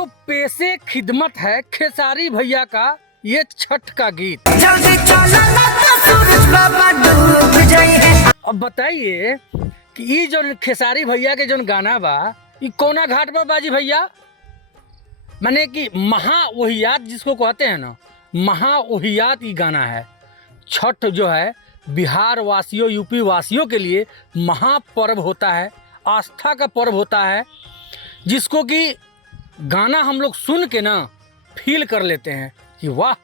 तो पेशे खिदमत है खेसारी भैया का ये छठ का गीत। अब बताइए कि ये जो खेसारी भैया के जो गाना बा ये कोना घाट पर बाजी भैया, माने कि महा ओहियात जिसको कहते हैं ना, महा ओहियात ये गाना है। छठ जो है बिहार वासियों यूपी वासियों के लिए महापर्व होता है, आस्था का पर्व होता है, जिसको कि गाना हम लोग सुन के ना फील कर लेते हैं कि वाह,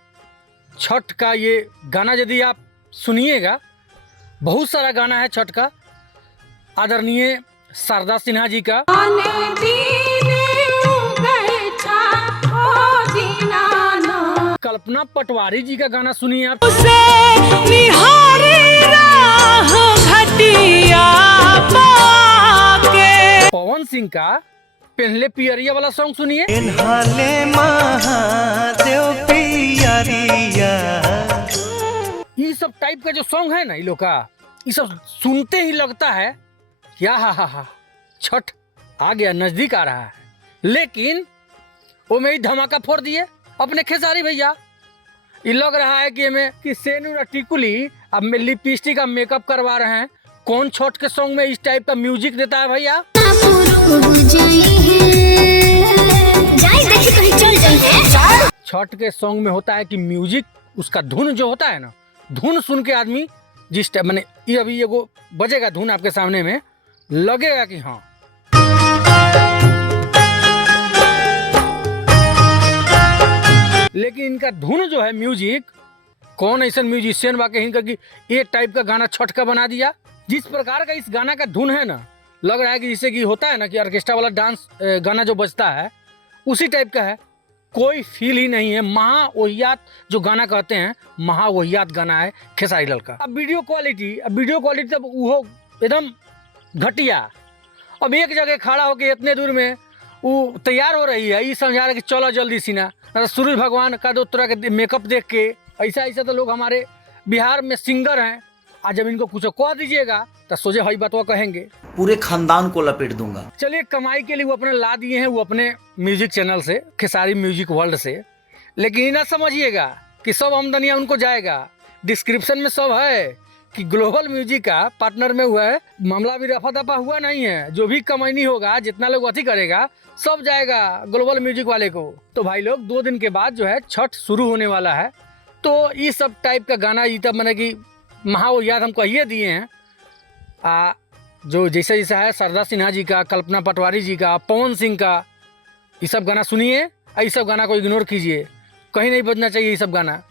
छठ का ये गाना यदि आप सुनिएगा, बहुत सारा गाना है छठ का। आदरणीय शारदा सिन्हा जी का, कल्पना पटवारी जी का गाना सुनिए आप, पवन सिंह का पहले पियरिया वाला सॉन्ग सुनिए, ये सब टाइप का जो सॉन्ग है ना ये लोग का, ये सब सुनते ही लगता है क्या हा छठ आ गया, नजदीक आ रहा है। लेकिन वो में ही धमाका फोड़ दिए अपने खेसारी भैया। ये लग रहा है कि हमें कि सेनूर टिकुली अब में लिपस्टिक का मेकअप करवा रहे हैं। कौन छठ के सॉन्ग में इस टाइप का म्यूजिक देता है भैया? छठ के सॉन्ग में होता है कि म्यूजिक, उसका धुन जो होता है ना, धुन सुन के आदमी जिस टाइप मैंने ये अभी ये बजेगा धुन आपके सामने में, लगेगा कि हाँ लेकिन इनका धुन जो है म्यूजिक, कौन ऐसा म्यूजिशियन वाकई इनका कि ये टाइप का गाना छठ का बना दिया। जिस प्रकार का इस गाना का धुन है ना, लग रहा है कि जैसे कि होता है ना कि ऑर्केस्ट्रा वाला डांस गाना जो बजता है उसी टाइप का है। कोई फील ही नहीं है। महा ओहियात जो गाना कहते हैं, महा ओहियात गाना है खेसारी लाल का। अब वीडियो क्वालिटी तब वो एकदम घटिया। अब एक जगह खड़ा होकर इतने दूर में वो तैयार हो रही है, ये समझा रहा है कि चलो जल्दी सीना, सूरज भगवान का दो तरह के मेकअप देख के ऐसा तो लोग हमारे बिहार में सिंगर हैं। आज जब इनको कुछ कह दीजिएगा तो सोचे हई बात कहेंगे, पूरे खानदान को लपेट दूंगा। चलिए, कमाई के लिए वो अपने ला दिए हैं, वो अपने म्यूजिक चैनल से, खेसारी म्यूजिक वर्ल्ड से। लेकिन ना समझिएगा कि सब आमदनियाँ उनको जाएगा। डिस्क्रिप्शन में सब है कि ग्लोबल म्यूजिक का पार्टनर में हुआ है। मामला भी रफा दफा हुआ नहीं है। जो भी कमाई होगा, जितना लोग अति करेगा, सब जाएगा ग्लोबल म्यूजिक वाले को। तो भाई लोग 2 दिन के बाद जो है छठ शुरू होने वाला है। तो ये सब टाइप का गाना ये तब मैंने कि महा ओहियात हमको ये दिए हैं। जो जैसे है शारदा सिन्हा जी का, कल्पना पटवारी जी का, पवन सिंह का, ये सब गाना सुनिए। ये सब गाना को इग्नोर कीजिए, कहीं नहीं बजना चाहिए ये सब गाना।